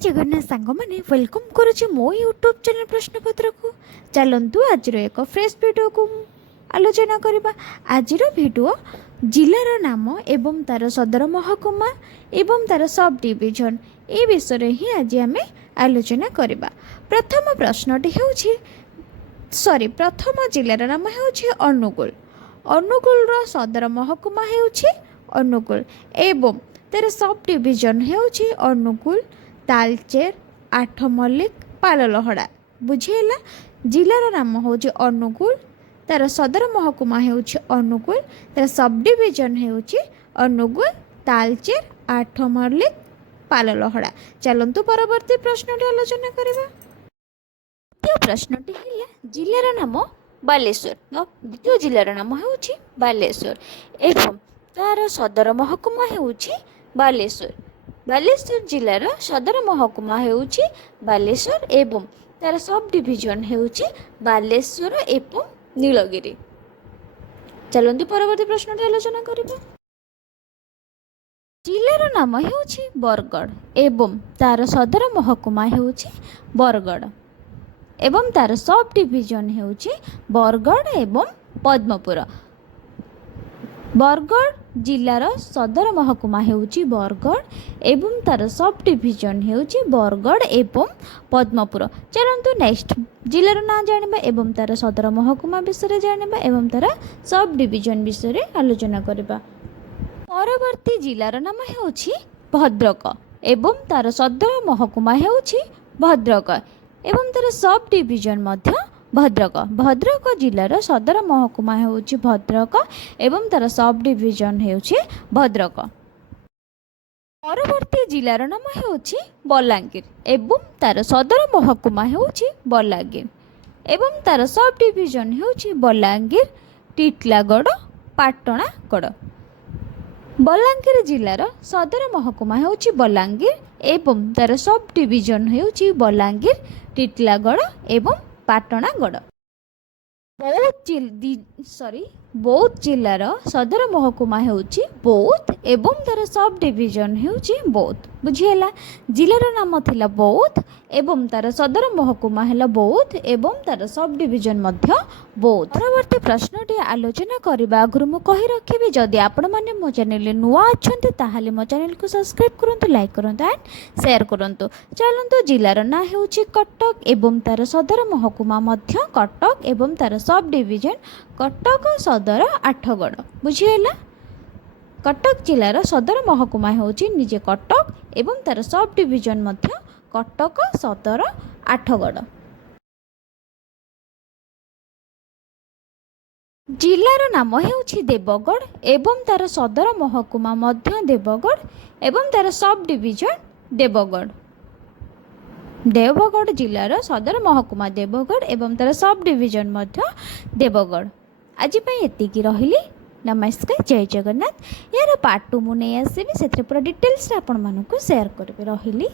जगन्नाथ सांग मैंने वेलकम करुच्ची मो यूट्यूब चैनल प्रश्नपत्र को चलतु आज एक फ्रेश वीडियो को आलोचना करवा। आज वीडियो जिलार नाम एवं तार सदर महकुमा एवं तार सब डिविजन ए विषय ही आज आम आलोचना करवा। प्रथम प्रश्नटी होरी प्रथम जिलार नाम हो अनुगुल। अनुगुल सदर महकुमा हो अनुगुल एवं तार सब डिविजन हो अनुगुल, तालचेर, आठमल्लिक, पाललहड़ा। बुझेला जिलार नाम हो अनुगुल, तार सदर महकुमा हो अनुगुल, तार सब डिविजन हो अनुगुल, तालचेर, आठमल्लिक, पाललहड़ा। चलतु परवर्ती प्रश्न आलोचना करवा। द्वितीय प्रश्नटी है जिलार नाम बालेश्वर। द्वितीय जिलार नाम हो बालेश्वर एवं तार सदर महकुमा हो बालेश्वर। बालेश्वर जिलार सदर महकुमा हो बालेश्वर एवं तार सब डिविजन हो बालेश्वर एवं नीलगिरी। चलते परवर्ती प्रश्न आलोचना करवा। जिलार नाम हो बरगढ़ एवं तार सदर महकुमा हो बरगढ़ एवं तार सब डिविजन हो बरगढ़ एवं पद्मपुर। बरगढ़ जिलार सदर महकुमा हो बरगढ़ एवं तार सब डिविजन हो बरगढ़ एवं पद्मपुर। चलतु नेक्स्ट जिलार ना जानिबा एवं तार सदर महकुमा विषय जानिबा एवं तार सब डिविजन विषय आलोचना करबा। परवर्ती जिलार नाम हो भद्रक एवं तार सदर महकुमा हो भद्रक एवं तार सब डिविजन मध्य भद्रक। भद्रक जिलार सदर महकुमा हो भद्रक एवं तार सब डिविजन हो भद्रक। परवर्ती जिलार नाम हो बलांगीर एवं तार सदर महकुमा हो बलांगीर एवं तार सब डिविजन हो बलांगीर, टीटलागढ़, पाटणागढ़। बलांगीर जिलार सदर महकुमा हो बलांगीर एवं तार सब डिविजन हो बलांगीर, टीटलागढ़ एवं पाटणागढ़। बौद्ध जिलार सदर महकुमा हो बौद्ध एवं तार सब डिविजन हो बौद्ध। बुझीगला जिलार नाम थिला बौद्ध एवं तार सदर महकुमा है बौद्ध एवं तार सब डिविजन मध्य बौद्ध। परवर्ती प्रश्नटी आलोचना करने आगु मुझे कही रखी जदि आपण मैंने मो चैनल नुआ अच्छा ताहले मो चैनल को सब्सक्राइब करूँ, लाइक करूँ एंड शेयर करूँ। चलतु जिलार ना हो कटक एवं तार सदर महकुमा मध्य कटक एवं तार सब डिविजन कटक सदर आठगढ़। बुझीगला कटक जिलार सदर महकुमा हो निजे कटक एवं तार सब डिविजन मध्य कटक सदर आठगढ़। जिलार नाम हो देवगढ़ एवं तार सदर महकुमा मध्य देवगढ़ एवं तार सब डिविजन देवगढ़। देवगढ़ जिलार सदर महकुमा देवगढ़ एवं तार सब डिविजन मध्य देवगढ़। आज एतिकी रही। नमस्कार, जय जगन्नाथ। यार पार्ट 2 मुझे आसबि से पूरा डिटेल्स आपण मानक शेयर करी रही।